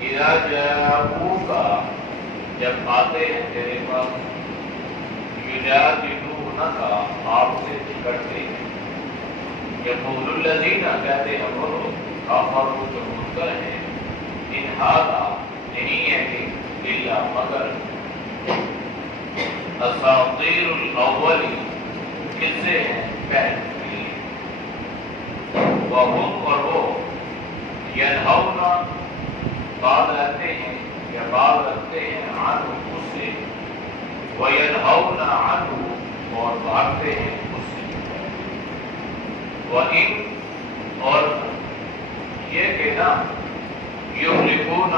اذا جاءوک جب آتے ہیں تیرے پاس یجادلونک آپ سے جھگڑتے ہیں یقول الذین کہتے ہیں وہ کفروا جو منکر ہیں ان ھذا نہیں ہے کہ الا مگر اساطیر الاولین قصے ہیں پہلے کے وہم اور وہ ینہون بعض رہتے ہیں یا بعض رکھتے ہیں عنہ اس سے وینہون عنہ اور بھاگتے ہیں اس سے وَإِن اور یہ کہ نا یہلکون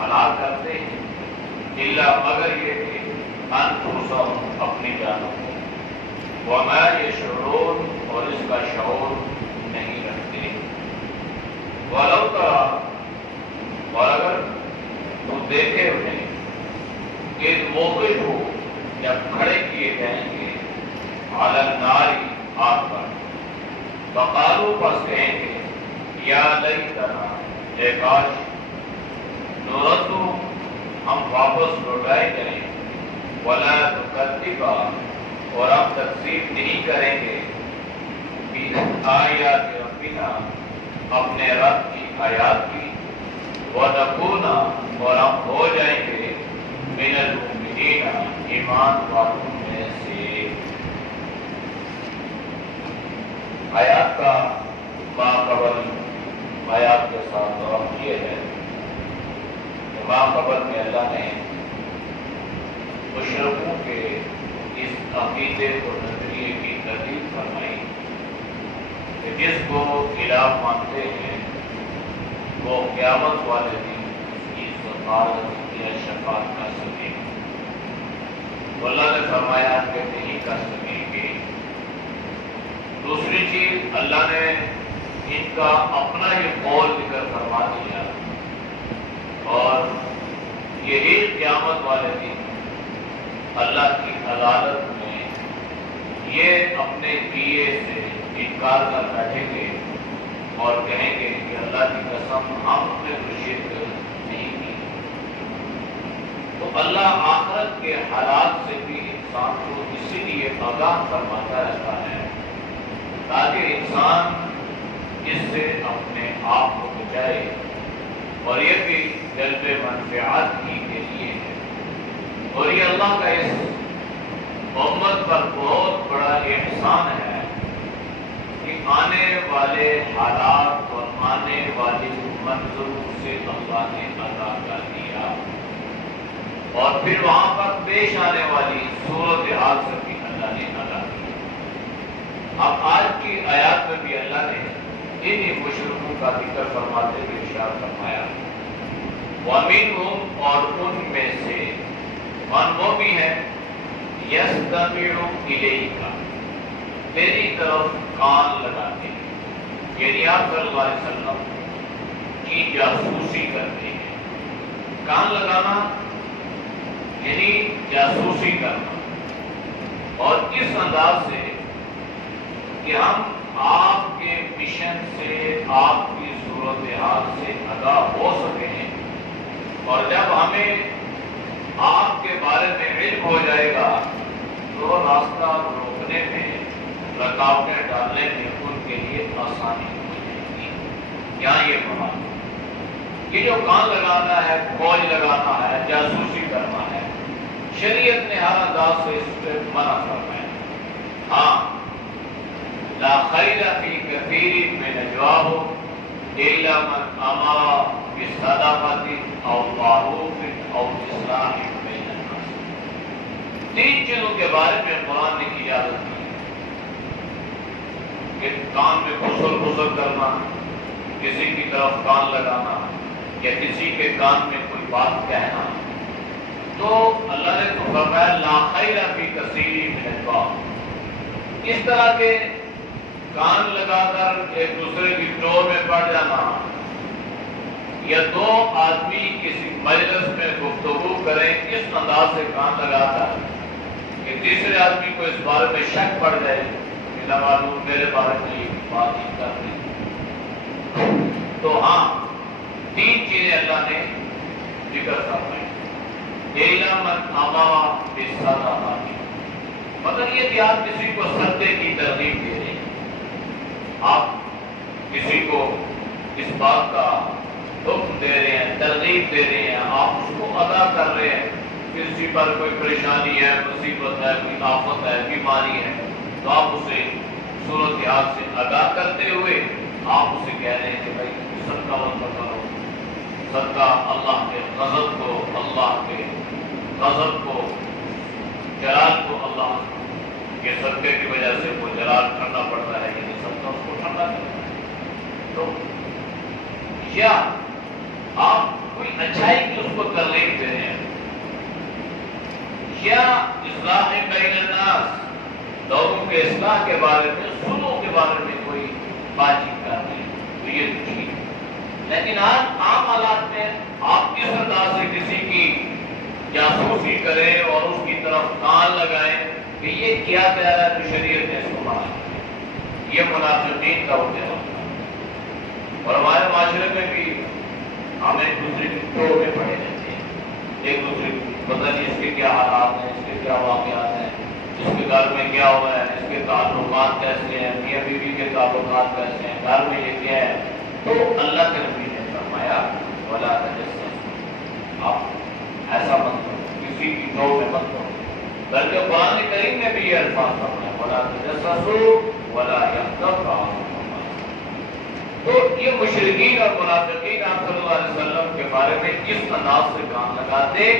ہلاک کرتے ہیں الا مگر یہ کہ انفسہم اپنی جانوں کو وما یشعرون اور اس کا شعور نہیں رکھتے ولو تری اور اگر تو دیکھے انہیں ایک موقع ہو جب کھڑے کیے جائیں گے علی النار آگ پر فقالوا پس کہیں گے یا لیتنا اے کاش نردو ہم واپس لوٹائے جائیں ولا نکذب اور ہم تکذیب نہیں کریں گے بآیات ربنا اپنے رب کی آیات کی وَنَكُونَ اور ہم ہو جائیں گے مِنَ الْمُؤْمِنِينَ ایمان والوں میں سے. آیات کا ماقبل آیات کے ساتھ ضابط یہ ہے کہ ماقبل میں اللہ نے مشرکوں کے اس عقیدے اور نظریے کی تردید فرمائی کہ جس کو الہ مانتے ہیں وہ قیامت والے دن اس کی سفارت یا شفاعت کر سکیں گے. اللہ نے فرمایا کہ نہیں کر سکیں گے. دوسری چیز اللہ نے ان کا اپنا یہ قول ذکر فرما دیا اور یہی قیامت والے دن اللہ کی عدالت میں یہ اپنے کیے سے انکار کر بیٹھیں گے اور کہیں گے کہ اللہ کی قسم ہم نے تو شرک نہیں کی. تو اللہ آخرت کے حالات سے بھی انسان کو اسی لیے آگاہ فرماتا رہتا ہے تاکہ انسان اس سے اپنے آپ کو بچائے اور یہ بھی جلب منفعات ہی کے لیے ہے. اور یہ اللہ کا اس امت پر بہت بڑا احسان ہے کہ آنے والے حالات اور آنے والی منظروں سے اللہ نے آگاہ کر دیا اور پھر وہاں پر پیش آنے والی صورتحال سے بھی اللہ نے آگاہ کیا. اب آج کی آیات میں بھی اللہ نے انہی مشرکوں کا ذکر فرماتے ہوئے ارشاد فرمایا وَمِنْهُمْ اور ان میں سے من وہ بھی ہے یستمعُ الیک تیری طرف کان لگاتے ہیں یعنی آپ صلی اللہ علیہ وسلم کی جاسوسی کرتے ہیں. کان لگانا یعنی جاسوسی کرنا اور اس انداز سے کہ ہم آپ کے مشن سے آپ کی صورتحال سے آگاہ ہو سکے ہیں اور جب ہمیں آپ کے بارے میں علم ہو جائے گا تو راستہ روکنے میں رکاوٹیں ڈالنے میں ان کے لیے آسانی ہو جائے گی. یہاں یہ بات یہ جو کان لگانا ہے فوج لگانا ہے جاسوسی کرنا ہے شریعت نے ہر انداز سے اس پہ منع فرمایا. ہاں لا خیر فی کثیر من نجواہم الا من امر بالصدقۃ او معروف او اصلاح بین الناس. تین چیزوں کے بارے میں قرآن نے اجازت دی کہ کان میں غسل کرنا کسی کی طرف کان لگانا یا کسی کے کان میں کوئی بات کہنا. تو اللہ نے تو فرمایا لا خیر فی کثیر من نجواہم. اس طرح کے کان لگا کر ایک دوسرے کی ٹور میں پڑ جانا یا دو آدمی کسی مجلس میں گفتگو کریں اس انداز سے کان لگاتا ہے کہ تیسرے آدمی کو اس بارے میں شک پڑ جائے کہ نہ معلوم میرے بارے میں یہ بات ہی کر رہی. تو ہاں تین چیزیں اللہ نے ذکر فرمائی. اعلم من امر بالصدقہ، مگر یہ کہ آپ کسی کو صدقے کی ترغیب دے رہے ہیں، آپ کسی کو اس بات کا حکم دے رہے ہیں، ترغیب دے رہے ہیں، آپ اس کو ادا کر رہے ہیں. کسی پر کوئی پریشانی ہے، مصیبت ہے، کوئی آفت ہے، بیماری ہے، تو آپ اسے صورتحال سے آگاہ کرتے ہوئے آپ اسے کہہ رہے ہیں کہ بھائی صدقہ مت کرو. صدقہ اللہ کے غضب کو، اللہ کے غضب کو، جلال کو، اللہ کے صدقے کی وجہ سے وہ جلال کرنا پڑتا ہے، یعنی صدقہ اس کو ٹھنڈا کرتا ہے. تو یا آپ کوئی اچھائی کی اس کو ترغیب دے رہے ہیں، یا اصلاح بین الناس، لوگوں کے اصلاح کے بارے میں، صلح کے بارے میں کوئی بات چیت کر رہے ہیں، تو یہ ٹھیک ہے. لیکن آج عام حالات میں آپ کس انداز سے کسی کی جاسوسی کریں اور اس کی طرف کان لگائیں کہ یہ کیا کہہ رہا ہے تو شریعت نے اس کو منع کیا، یہ منافقین کا ہوتے ہوتا ہے. اور ہمارے معاشرے میں بھی ہم ایک دوسرے کی ٹوہ میں پڑے رہتے ہیں، ایک دوسرے کو پتہ نہیں اس کے کیا حالات ہیں، اس کے کیا واقعات ہیں، اس کے گھر میں کیا ہوا ہے، اس کے تعلقات کیسے ہیں، میاں بیوی کے تعلقات کیسے ہیں، گھر میں یہ کیا ہے. تو اللہ کے نبی نے فرمایا ولا تجسسوا، آپ ایسا مت کرو، کسی کی ٹوہ میں مت کرو. بلکہ قرآن کریم نے بھی یہ الفاظ فرمایا ولا تجسسوا ولا یغتب بعضکم. تو یہ مشرکین اور منافقین آپ صلی اللہ علیہ وسلم کے بارے میں اس انداز سے کام لگاتے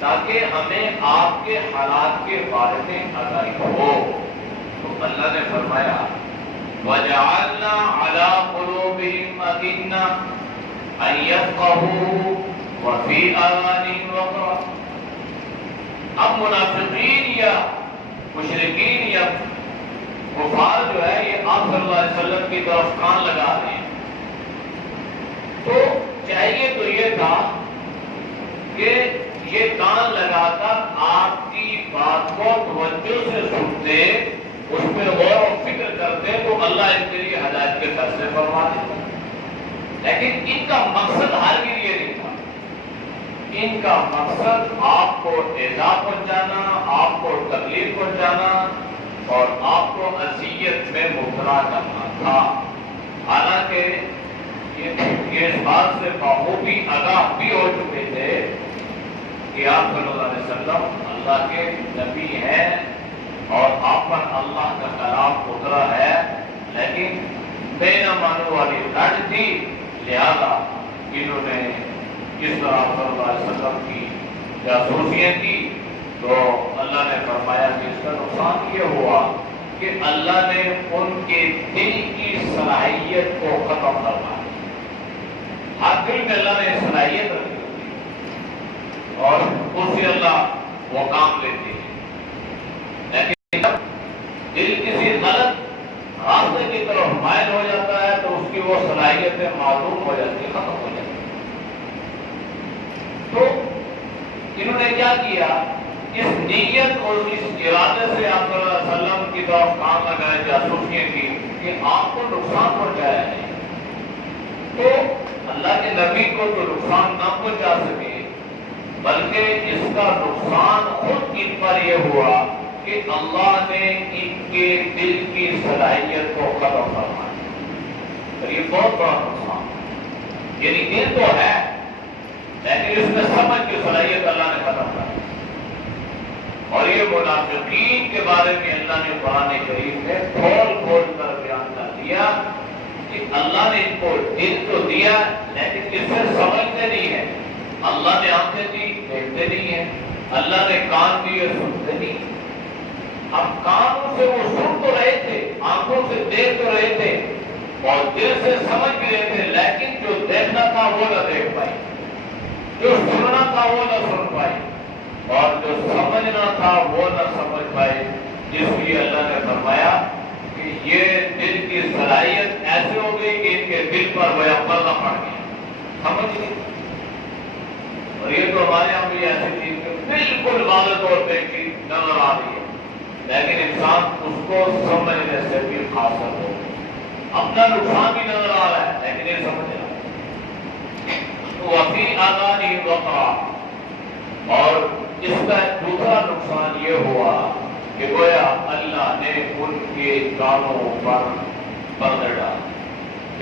تاکہ ہمیں آپ کے حالات کے بارے میں آگاہی ہو. تو اللہ نے فرمایا وَجَعَلْنَا عَلَىٰ قُلُوبِهِمْ أَكِنَّةً أَن يَفْقَهُوهُ وَفِي آذَانِهِمْ وَقْرًا. اب منافقین یا مشرکین یا کفار جو ہے یہ آپ صلی اللہ علیہ وسلم کی طرف کان لگا رہے ہیں. تو چاہیے تو یہ تھا کہ یہ کان لگا کر آپ کی بات کو توجہ سے سنتے، اس پہ غور و فکر کرتے تو اللہ ان کے لیے ہدایت کے فیصلے فرما دیتا. لیکن ان کا مقصد ہرگز یہ نہیں تھا. ان کا مقصد آپ کو ایذا پہنچانا، آپ کو تکلیف پہنچانا اور آپ کو اذیت میں مبتلا کرنا تھا. حالانکہ یہ اس بات سے بخوبی آگاہ بھی ہو چکے تھے کہ آپ صلی اللہ علیہ وسلم اللہ کے نبی ہیں اور آپ پر اللہ کا کلام اترا ہے، لیکن بے نہ ماننے والی لڑ تھی، لہذا انہوں نے اس طرح صلی اللہ علیہ وسلم کی جاسوسیاں کی. تو اللہ نے فرمایا کہ اس کا نقصان یہ ہوا کہ اللہ نے ان کے دل کی صلاحیت کو ختم کرنا. ہر دل میں اللہ نے صلاحیت رکھی ہوتی اور اس سے اللہ وہ کام لیتے ہیں. لیکن جب دل کسی غلط راستے کی طرف مائل ہو جاتا ہے تو اس کی وہ صلاحیتیں معلوم ہو جاتی ہیں، ختم ہو جاتی ہیں. تو انہوں نے کیا کیا، اس نیت اور اس ارادے سے آپ صلی اللہ علیہ وسلم کی طرف کام لگائے، جاسوسیاں کی کہ آپ کو نقصان پہنچایا ہے. تو اللہ کے نبی کو تو نقصان نہ پہنچا سکے، بلکہ اس کا نقصان خود ان پر یہ ہوا کہ اللہ نے ان کے دل کی صلاحیت کو ختم فرمایا. اور یہ بہت بڑا نقصان ہے. یعنی دل تو ہے لیکن اس میں سمجھ کی صلاحیت اللہ نے ختم کر دی. اور یہ منافقین کے بارے میں اللہ نے قرآن کریم میں کھول کھول کر بیان کر دیا کہ اللہ نے ان کو دل تو دیا لیکن اس سے سمجھتے نہیں ہیں. اللہ نے آنکھیں دی، دیکھتے نہیں ہیں. اللہ نے کان دیے، سنتے نہیں. اب کانوں سے وہ سن تو رہے تھے، آنکھوں سے دیکھ تو رہے تھے اور دل سے سمجھ بھی رہے تھے، لیکن جو دیکھنا تھا وہ نہ دیکھ پائے، جو سننا تھا وہ نہ سن پائے اور جو سمجھنا تھا وہ نہ سمجھ پائے. جس لیے اللہ نے فرمایا کہ یہ دل کی صلاحیت ایسے ہو گئی کہ ان کے دل پر گویا پردہ پڑ گیا، سمجھ نہیں. اور یہ تو ہمارے یہاں بھی ایسی چیز بالکل واضح طور پہ نظر آ رہی ہے، لیکن انسان اس کو سمجھنے سے بھی قاصر ہو. اپنا نقصان بھی نظر آ رہا ہے لیکن یہ سمجھ رہا ہے. وفی آذانہ وقرا، اور اس کا دوسرا نقصان یہ ہوا کہ گویا اللہ نے ان کے کانوں پر پردے ڈال،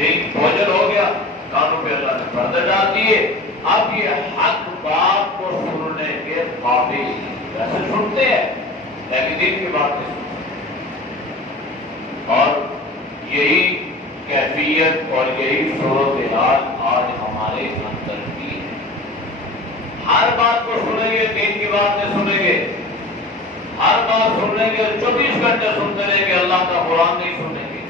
ایک بوجھل ہو گیا کانوں پہ، اللہ نے پردے ڈال دیے، اب یہ حق بات کو سننے کے قابل نہیں، ویسے سنتے ہیں لیکن دین کی بات نہیں سنتے، اور یہی کیفیت اور یہی صورتحال آج ہمارے اندر کی ہے۔ ہر بات کو سنیں گے، دین کی بات نہیں سنیں گے، ہر بات سنیں گے، 24 گھنٹے سنتے رہیں گے، اللہ کا قرآن نہیں سنیں گے،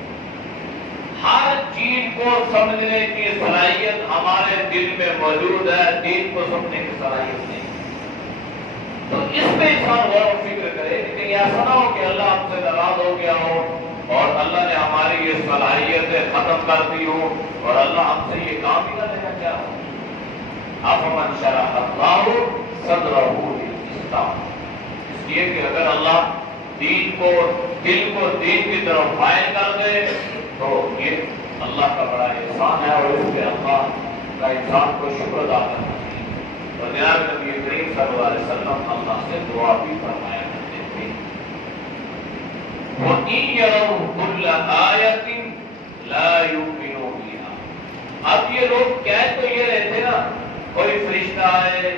ہر چیز کو سمجھنے کی صلاحیت ہمارے دل میں موجود ہے، دین کو سمجھنے کی صلاحیت نہیں، تو اس پہ انسان غور و فکر کرے کہ کہیں ایسا نہ ہو کہ اللہ ہم سے ناراض ہو گیا ہو اور اللہ نے ہماری یہ صلاحیتیں ختم کر دی ہو اور اللہ ہم سے یہ کام ہی نہ لینا کیا ہو۔ افمن شرح اللہ صدرہ للاسلام، اس لیے کہ اگر اللہ دین کو، دل کو دین کی طرف مائل کر دے تو یہ اللہ کا بڑا احسان ہے، اور اس پہ اللہ کا انسان کو شکر ادا کرنا چاہیے۔ اور جناب نبی کریم صلی اللہ علیہ وسلم اللہ سے دعا بھی فرمایا کرتے تھے، وَإِن يَرَوْا كُلَّ آيَةٍ لَا يُؤْمِنُوا بِهَا۔ اب یہ لوگ کہہ تو یہ رہتے نا، کوئی فرشتہ آئے،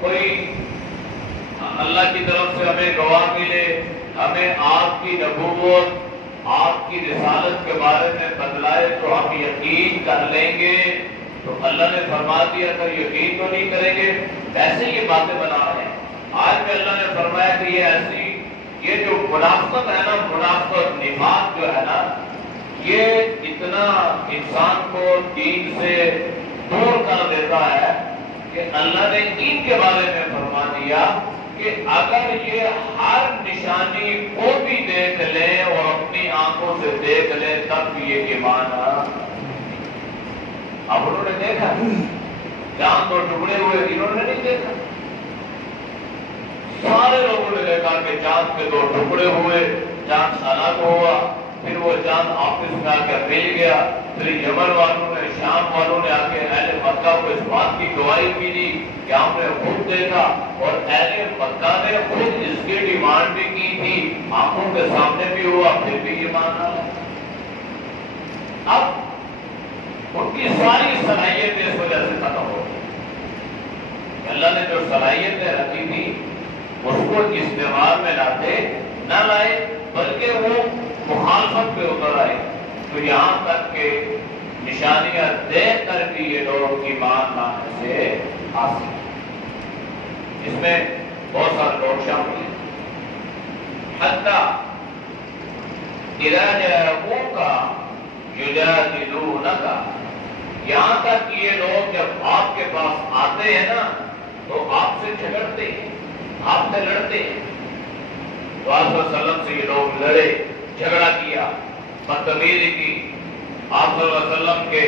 کوئی اللہ کی طرف سے ہمیں گواہ ملے، ہمیں آپ کی نبوت، آپ کی رسالت کے بارے میں بتلائے تو ہم یقین کر لیں گے، تو اللہ نے فرما دیا اگر یقین تو نہیں کریں گے، ویسے یہ باتیں بنا رہے ہیں۔ آج میں اللہ نے فرمایا کہ یہ ایسی، یہ جو منافقت ہے نا، منافقت نفاق جو ہے نا، یہ اتنا انسان کو دین سے دور کر دیتا ہے کہ اللہ نے ان کے بارے میں فرما دیا کہ اگر یہ ہر نشانی کو بھی دیکھ لیں اور اپنی آنکھوں سے دیکھ لیں تب بھی یہ ایمان اب انہوں نے دیکھا چاند دو ٹکڑے ہوئے، انہوں نے نہیں دیکھا، سارے لوگوں نے دیکھا کہ چاند کے 2 ٹکڑے ہوئے، چاند الگ ہوا، پھر وہ چاند آپس میں آ کے مل گیا، پھر یمن والوں نے، شام والوں نے آ کے اہل مکہ کو اس بات کی گواہی بھی دی کہ ہم نے خود دیکھا، اور اہل مکہ نے خود اس کی ڈیمانڈ بھی کی تھی، آنکھوں کے سامنے بھی ہوا، پھر بھی ایمان نہ لایا۔ اب ان کی ساری صلاحیتیں اس وجہ سے ختم ہو گئی، اللہ نے جو صلاحیتیں رکھی تھی اس کو استعمال میں لاتے نہ لائے، بلکہ وہ مخالفت پہ اتر آئے، تو یہاں تک کہ نشانیاں دیکھ کر بھی یہ لوگ ایمان لانے سے حاصل، اس میں بہت سارے لوگ شامل ہیں، حتیٰ اذا جاءوک یجادلونک، یہاں تک کہ یہ لوگ جب آپ کے پاس آتے ہیں نا تو آپ سے جھگڑتے ہیں، آپ سے لڑتے ہیں، تو آپ صلی اللہ علیہ وسلم سے یہ لوگ لڑے، جھگڑا کیا، بدتمیزی کی، آپ صلی اللہ علیہ وسلم کے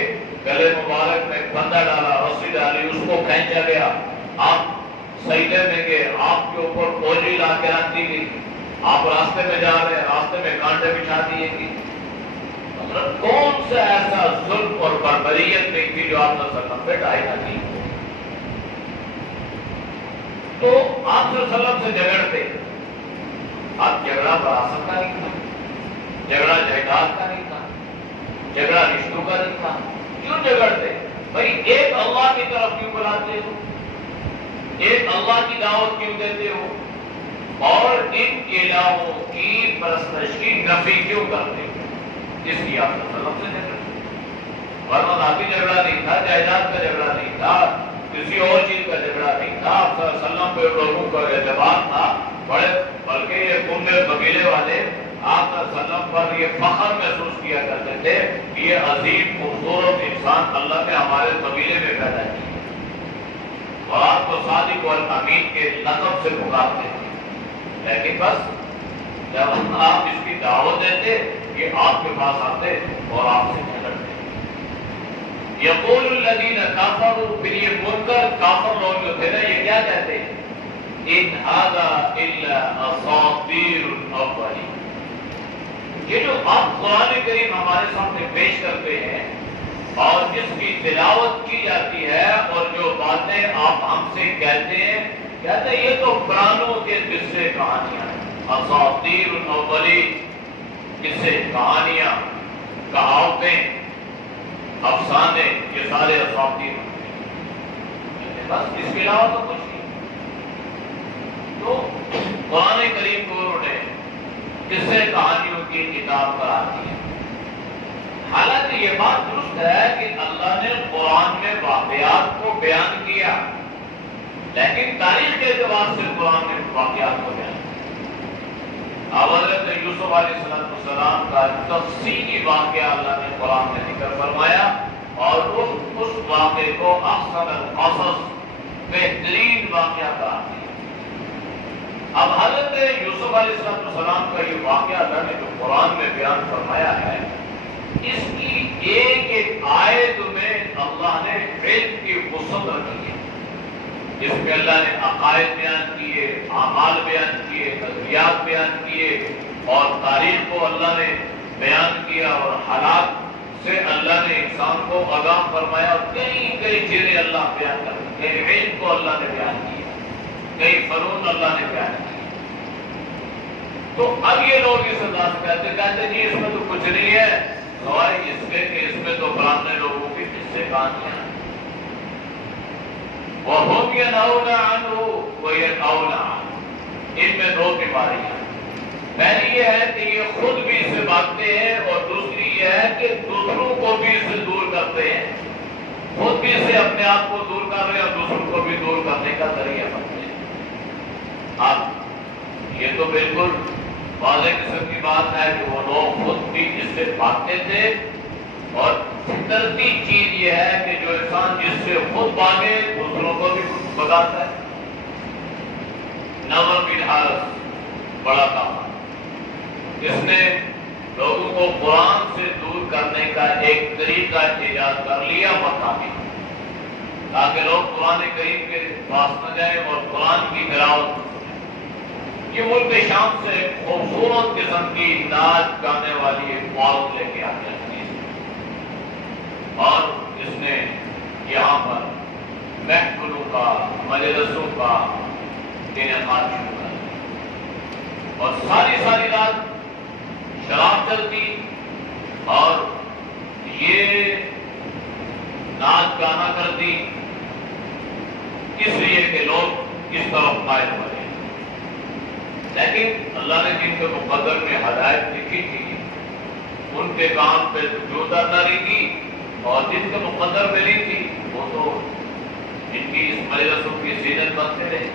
گلے مبارک میں بندہ ڈالا، رسی ڈالی، اس کو کھینچا گیا، آپ سجدے میں گئے، آپ کے اوپر بوجھ لا کے رکھ دی گئی، آپ راستے میں جا رہے ہیں، راستے میں کانٹے بچھا دیے گئے، مطلب کون سا ایسا ظلم اور بربریت نہیں تھی جو آپ صلی اللہ علیہ وسلم پہ ڈھائی نہ کی، تو آپ صلی اللہ علیہ وسلم سے جھگڑتے، اب جھگڑا وراثت کا نہیں تھا، جھگڑا جائیداد کا نہیں تھا، جھگڑا رشتوں کا نہیں تھا، کیوں جھگڑتے؟ بھائی ایک اللہ کی طرف کیوں بلاتے ہو، ایک اللہ کی دعوت کیوں دیتے ہو، اور ان الہوں کی پرستش کی نفی کیوں کرتے ہو، اس لیے آپ صلی اللہ علیہ وسلم سے جھگڑتے، ورنہ ذاتی جھگڑا نہیں تھا، جائیداد کا جھگڑا نہیں تھا، کسی اور چیز کا جھگڑا نہیں تھا، آپ صلی اللہ علیہ وسلم پہ لوگوں کا اعتبار تھا بڑے، بلکہ یہ کنبے قبیلے والے آپ صلی اللہ علیہ وسلم پر یہ فخر محسوس کیا کرتے تھے کہ یہ عظیم خوبصورت انسان اللہ نے ہمارے قبیلے میں پیدا کیا، اور آپ کو صادق اور امین کے لقب سے پکارتے تھے، لیکن بس جب آپ اس کی دعوت دیتے یہ آپ کے پاس آتے اور آپ سے جھگڑتے۔ یقول الذین کفروا، پھر یہ منکر کافر لوگ جو تھے نا یہ کیا کہتے ہیں، ان ھذا الا اساطیر الاولین، یہ جو آپ قرآن کریم ہمارے سامنے پیش کرتے ہیں اور جس کی تلاوت کی جاتی ہے اور جو باتیں آپ ہم سے کہتے ہیں یہ تو پرانوں کے قصے کہانیاں ہیں، اساطیر الاولین، قصے کہانیاں، کہاوتیں، افسانے، یہ سارے اساطیر ہیں، بس اس کے علاوہ تو کچھ نہیں۔ تو قرآن کریم کو انہوں نے قصے کہانیوں کی کتاب قرار دیا۔ حالانکہ یہ بات درست ہے کہ اللہ نے قرآن میں واقعات کو بیان کیا، لیکن تاریخ کے اعتبار سے قرآن نے واقعات کو بیان کیا۔ حضرت یوسف علیہ السلام کا تفصیلی واقعہ اللہ نے قرآن میں ذکر فرمایا اور اس واقعے کو احسن القصص، بہترین واقعہ قرار دیا۔ اب حضرت یوسف علیہ السلام کا یہ واقعہ اللہ نے جو قرآن میں بیان فرمایا ہے، اس کی ایک ایک آیت میں اللہ نے علم کی وسعت رکھی ہے۔ اس میں اللہ نے عقائد بیان کیے، اعمال بیان کیے، نظریات بیان کیے، اور تاریخ کو اللہ نے بیان کیا، اور حالات سے اللہ نے انسان کو آگاہ فرمایا، اور کئی کئی چیزیں اللہ بیان کر دی، کئی علم کو اللہ نے بیان کیا، کئی فنون اللہ نے بیان کیا۔ تو اب یہ لوگ اس انداز کہتے جی اس میں تو کچھ نہیں ہے، سوائے اس کے کہ اس میں تو پرانے لوگوں کی قصے کہانیاں ہیں۔ وَهُمْ يَنْهَوْنَ عَنْهُ وَيَنْأَوْنَ عَنْهُ، ان میں دو بیماریاں، پہلی یہ ہے کہ یہ خود بھی اس سے بھاگتے ہیں، اور دوسری یہ ہے کہ دوسروں کو بھی اس سے دور کرتے ہیں، خود بھی اسے اپنے آپ کو دور کر رہے ہیں اور دوسروں کو بھی دور کرنے کا ذریعہ بنتے ہیں۔ اب یہ تو بالکل واضح قسم کی بات ہے کہ وہ لوگ خود بھی اس سے بھاگتے تھے، اور فطرتی چیز یہ ہے کہ جو انسان جس سے خود بھاگے دوسروں کو بھی خود بھگاتا ہے۔ نظر بن حارث بڑا کام، اس نے لوگوں کو قرآن سے دور کرنے کا ایک طریقہ ایجاد کر لیا مکہ میں، تاکہ لوگ قرآن کریم کے پاس نہ جائیں اور قرآن کی تلاوت۔ یہ ملک شام سے ایک خوبصورت قسم کی ناچ گانے والی ایک عورت لے کے آتے ہیں، اور اس نے یہاں پر محفلوں کا، مجلسوں کا انعقاد شروع کر دیا، اور ساری رات شراب چلتی، اور یہ ناچ گانا کرتی، اس لیے کہ لوگ اس طرف مائل ہو رہے ہیں۔ لیکن اللہ نے جن کے مقدر میں ہدایت لکھی تھی ان کے کام پہ جو درداری کی، اور جن کے مقدر میں نہیں تھی وہ تو ان کی اس مجلسوں کی زینت بنتے رہے۔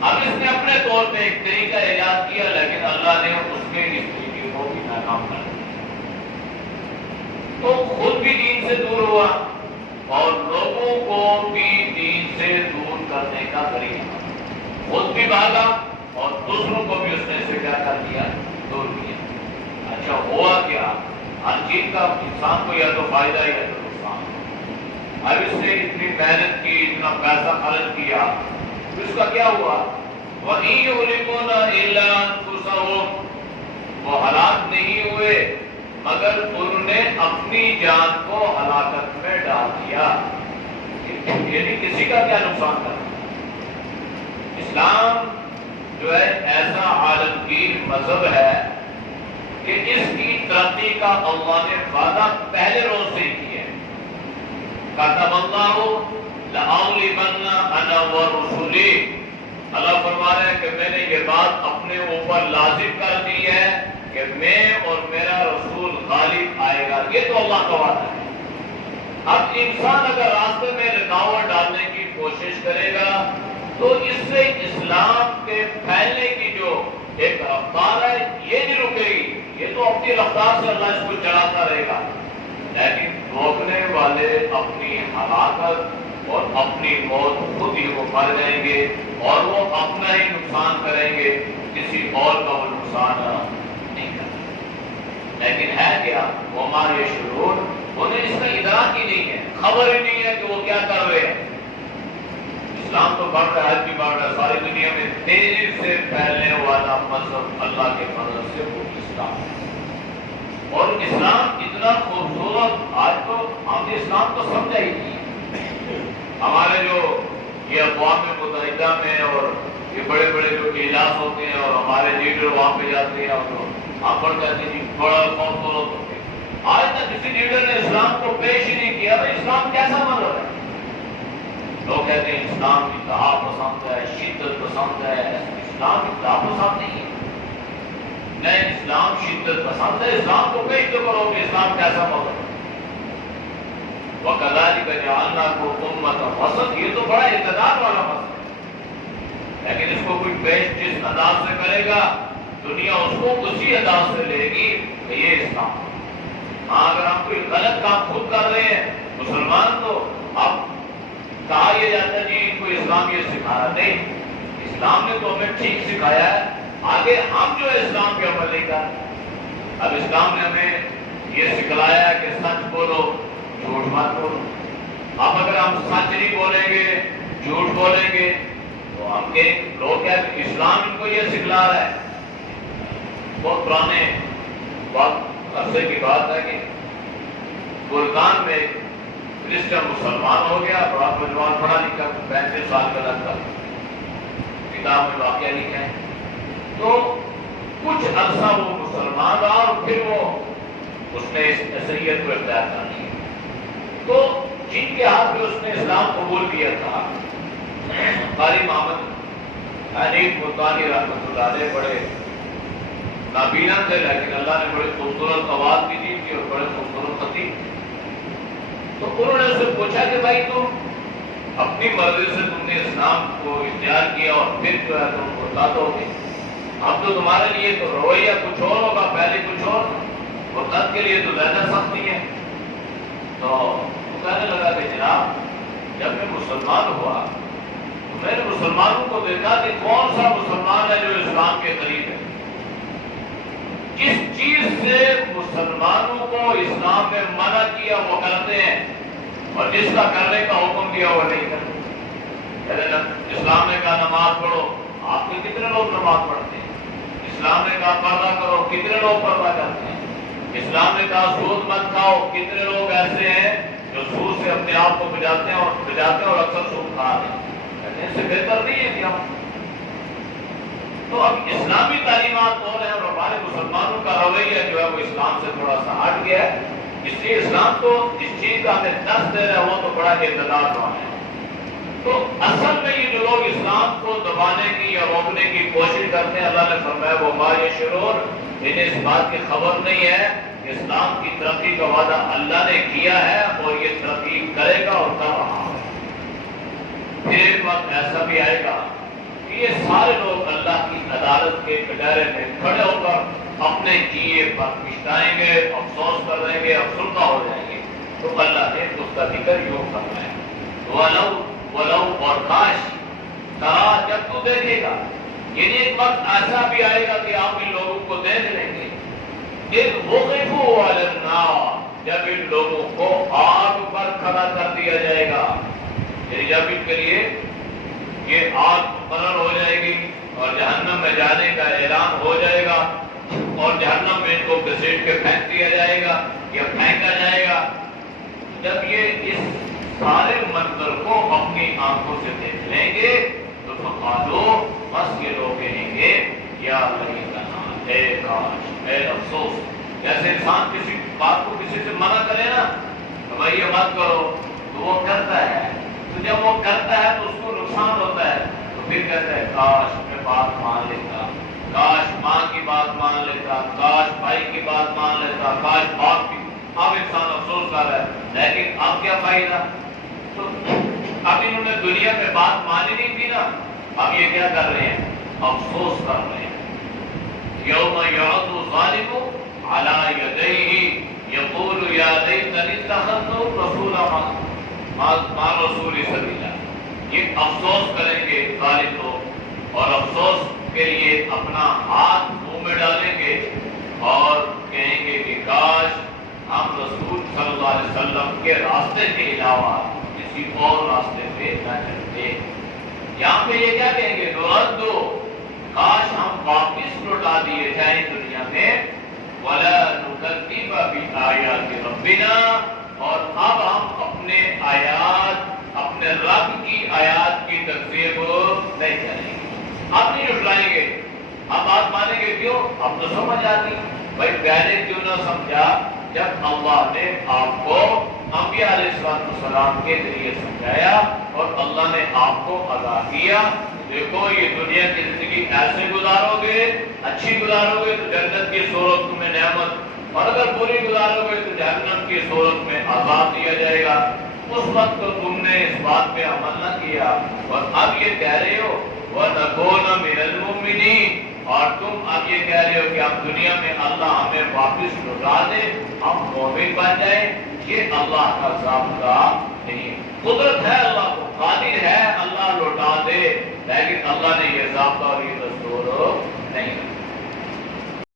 اب اس نے اپنے طور پہ ایک طریقہ ایجاد کیا، لیکن اللہ نے اس کے اس طریقے کو بھی ناکام کر دیا، تو خود بھی دین سے دور ہوا اور لوگوں کو بھی دین سے دور کرنے کا طریقہ، خود بھی بھاگا اور دوسروں کو بھی اس نے سے کیا کر دیا، دور کیا۔ اچھا ہوا کیا؟ ہر چیز کا انسان کو یا تو فائدہ یا تو نقصان۔ اب اس نے اتنی محنت کی، اتنا پیسہ خرچ کیا، اس کا کیا ہوا؟ وَإِن يُهْلِكُونَ إِلَّا أَنفُسَهُمْ، وہ ہلاک نہیں ہوئے مگر انہوں نے اپنی جان کو ہلاکت میں ڈال دیا۔ یعنی کسی کا کیا نقصان کرنا؟ اسلام جو ہے ایسا عالمگیر مذہب ہے کہ اس کی ترقی کا اللہ نے وعدہ پہلے روز سے ہی کیا ہے۔ کتب اللہ لأغلبن انا ورسلی، اللہ فرما رہے ہیں کہ میں نے یہ بات اپنے اوپر لازم کر دی ہے کہ میں اور میرا رسول غالب آئے گا، یہ تو اللہ کا وعدہ ہے۔ اب انسان اگر راستے میں رکاوٹ ڈالنے کی کوشش کرے گا تو اس سے اسلام کے پھیلنے کی جو ایک رفتار ہے یہ نہیں رکے گی، یہ تو اپنی رفتار سے اللہ اس کو چڑھاتا رہے گا، لیکن روکنے والے اپنی ہلاکت اور اپنی موت خود ہی وہ مر جائیں گے، اور وہ اپنا ہی نقصان کریں گے، کسی اور کا وہ نقصان نہیں کریں۔ لیکن ہے کیا؟ وہ ہمارے شرور، انہیں اس کا ادراک ہی نہیں ہے، خبر ہی نہیں ہے کہ وہ کیا کر رہے ہیں۔ اسلام تو بڑھ رہا ہے، بھی بڑھ رہا ہے، ساری دنیا میں تیزی سے پھیلنے والا مذہب اللہ کے فضل سے وہ اسلام ہے، اور اسلام اتنا سندر خوبصورت، آج تو ہم نے اسلام کو سمجھا ہی نہیں۔ ہمارے جو یہ اقوام متحدہ میں اور یہ بڑے بڑے جو اجلاس ہوتے ہیں اور ہمارے لیڈر وہاں پہ جاتے ہیں اور ہم پر کہتے ہیں جی بڑا خوبصورت ہوتے ہیں، آج تک کسی لیڈر نے اسلام کو پیش ہی نہیں کیا۔ اسلام کیسا مذہب ہے؟ لوگ کہتے ہیں اسلام انتہا پسند ہے، شدت پسند ہے۔ اسلام انتہا پسند نہیں ہے، نہیں، اسلام شدت پسند ہے۔ اسلام کو پیش تو کرو کہ اسلام کیسا مذہب ہے۔ وَكَذَلِكَ جَعَلْنَاكُمْ أُمَّةً وَسَطًا، یہ تو بڑا اعتدال والا مسئلہ ہے، لیکن اس کو کوئی پیش جس انداز سے کرے گا دنیا اس کو اسی انداز سے لے گی کہ یہ اسلام۔ ہاں اگر ہم کوئی غلط کام خود کر رہے ہیں مسلمان تو اب کہا یہ جاتا ہے جی ان کو اسلام یہ سکھا رہا، نہیں، اسلام نے تو ہمیں ٹھیک سکھایا ہے، آگے ہم جو اسلام کے عمل نہیں کر۔ اب اسلام نے ہمیں یہ سکھلایا ہے کہ سچ بولو، جھوٹ مت بولو۔ اب اگر ہم سچ نہیں بولیں گے، جھوٹ بولیں گے تو ہم کے لوگ کیا اسلام ان کو یہ سکھلا رہا ہے۔ بہت پرانے وقت عرصے کی بات ہے کہ گلگان میں کرسچن مسلمان ہو گیا، بڑا نوجوان پڑھا لکھا، 35 سال کا لڑکا، کتاب میں واقعہ لکھا ہے۔ تو کچھ عرصہ وہ مسلمان رہا اور پھر وہ اس نے اس عیسائیت کو اختیار کر لیا۔ تو جن کے ہاتھ میں اس نے اسلام قبول کیا تھا، قاری محمد حنیف ملتانی رحمۃ اللہ علیہ، بڑے نابینا تھے لیکن اللہ نے بڑے خوبصورت آواز بھی دی تھی اور بڑے خوبصورت خطیب۔ تو انہوں نے اس سے پوچھا کہ بھائی تم اپنی مرضی سے تم نے اسلام کو اختیار کیا اور پھر جو ہے تم مرتد ہو گئے، اب تو تمہارے لیے تو رویہ کچھ اور ہوگا، پہلے کچھ اور، مرتد کے لیے تو زیادہ سختی ہے۔ تو وہ کہنے لگا کہ جناب جب میں مسلمان ہوا تو میں نے مسلمانوں کو دیکھا کہ کون سا مسلمان ہے جو اسلام کے قریب ہے۔ جس چیز سے مسلمانوں کو اسلام میں منع کیا وہ کرتے ہیں اور جس کا کرنے کا حکم دیا وہ نہیں کرتے۔ اسلام نے کہا نماز پڑھو، آپ کے کتنے لوگ نماز پڑھتے ہیں؟ اسلام نے کہا پردہ کرو، کتنے لوگ پردہ کرتے ہیں؟ اسلام نے کہا سود مت کھاؤ، کتنے لوگ ایسے ہیں جو سود سے اپنے آپ کو بچاتے ہیں اور اکثر سود کھا رہے ہیں؟ اس سے بہتر نہیں ہے کیا؟ تو اب اسلامی تعلیمات کون ہے اور ہمارے مسلمانوں کا رویہ جو ہے وہ اسلام سے تھوڑا سا ہٹ گیا ہے، اس لیے اسلام تو جس چیز کا ہمیں دست دے رہا ہے وہ تو بڑا اعتدال والا ہے۔ تو اصل میں یہ جو لوگ اسلام کو دبانے کی یا روکنے کی کوشش کرتے ہیں، اللہ نے فرمایا وہ ما یشعرون، انہیں اس بات کی خبر نہیں ہے کہ اسلام کی ترقی کا وعدہ اللہ نے کیا ہے اور یہ ترقی کرے گا اور کر رہا ہے۔ پھر ایک وقت ایسا بھی آئے گا کہ یہ سارے لوگ اللہ کی عدالت کے کٹہرے میں کھڑے ہو کر اپنے کیے پر پچھتائیں گے، افسوس کر دیں گے، افسردہ ہو جائیں گے۔ تو اللہ نے اس کا ذکر یوں فرمایا وَلَوْ اور کاش ترا، جب تو دیکھے گا، یعنی ایک وقت ایسا بھی آئے گا کہ آپ ان لوگوں کو دیکھ لیں گے، اِذْ وُقِفُوا عَلَى النَّارِ، جب ان لوگوں کو آگ پر کھڑا کر دیا جائے گا، یعنی جب ان کے لیے یہ آگ مقرر ہو جائے گی اور جہنم میں جانے کا اعلان ہو جائے گا اور جہنم میں ان کو گھسیٹ کے پھینک دیا جائے گا یا پھینکا جائے گا، جب یہ اس سارے منظر کو اپنی آنکھوں سے دیکھ لیں گے تو فقالو، بس یہ لوگ کہیں گے یا لیتنا، اے کاش، اے افسوس۔ جیسے انسان کسی بات کو کسی سے منع کرے نا تو بھائی یہ مت کرو تو وہ کرتا ہے، تو جب وہ کرتا ہے تو اس کو نقصان ہوتا ہے تو پھر کہتا ہے کاش میں بات مان لیتا، کاش ماں کی بات مان لیتا، کاش بھائی کی بات مان لیتا، کاش باپ کی۔ اب انسان افسوس کر رہا ہے، لیکن اب کیا فائدہ؟ تو اب انہوں نے دنیا میں بات مانی نہیں تھی نا، اب یہ کیا کر رہے ہیں؟ افسوس کر رہے ہیں۔ یوم یعض الظالم علی یدیہ یقول یا لیتنی اتخذت رسولا مع رسول سبیلا، یہ افسوس کریں گے ظالم لوگ اور افسوس کے لیے اپنا ہاتھ منہ میں ڈالیں گے اور کہیں گے کہ کاش ہم رسول صلی اللہ علیہ وسلم کے راستے کے علاوہ کسی اور راستے پہ نہ چلتے۔ یہاں پہ یہ کیا کہیں گے؟ نردو، کاش ہم واپس لوٹا دیے جائیں دنیا میں وَلَا نُكَذِّبَ بِآيَاتِ رَبِّنَا، اور اب ہم اپنے آیات، اپنے رب کی آیات کی تکذیب نہیں کریں گے، اب نہیں جھٹلائیں گے، اب بات مانیں گے۔ کیوں؟ اب تو سمجھ آتی، بھائی پہلے کیوں نہ سمجھا جب اللہ نے آپ کو انبیاء علیہ السلام کے ذریعے سمجھایا اور اللہ نے آپ کو آگاہ کیا، دیکھو یہ دنیا کی زندگی ایسے گزارو گے، اچھی گزارو گے تو جنت کی صورت تمہیں نعمت، اور اگر بری گزارو گے تو جہنم کی صورت میں عذاب دیا جائے گا۔ اس وقت تو تم نے اس بات پہ عمل نہ کیا، اور اب یہ کہہ رہے ہو وَنَكُونَ مِنَ الْمُؤْمِنِينَ، اور تم اب یہ کہہ رہے ہو کہ اب دنیا میں اللہ ہمیں واپس لوٹا دے، ہم مومن بن جائیں۔ یہ اللہ کا ضابطہ نہیں، قدرت ہے اللہ کو، قادر ہے اللہ لوٹا دے، لیکن اللہ نے یہ ضابطہ اور یہ دستور نہیں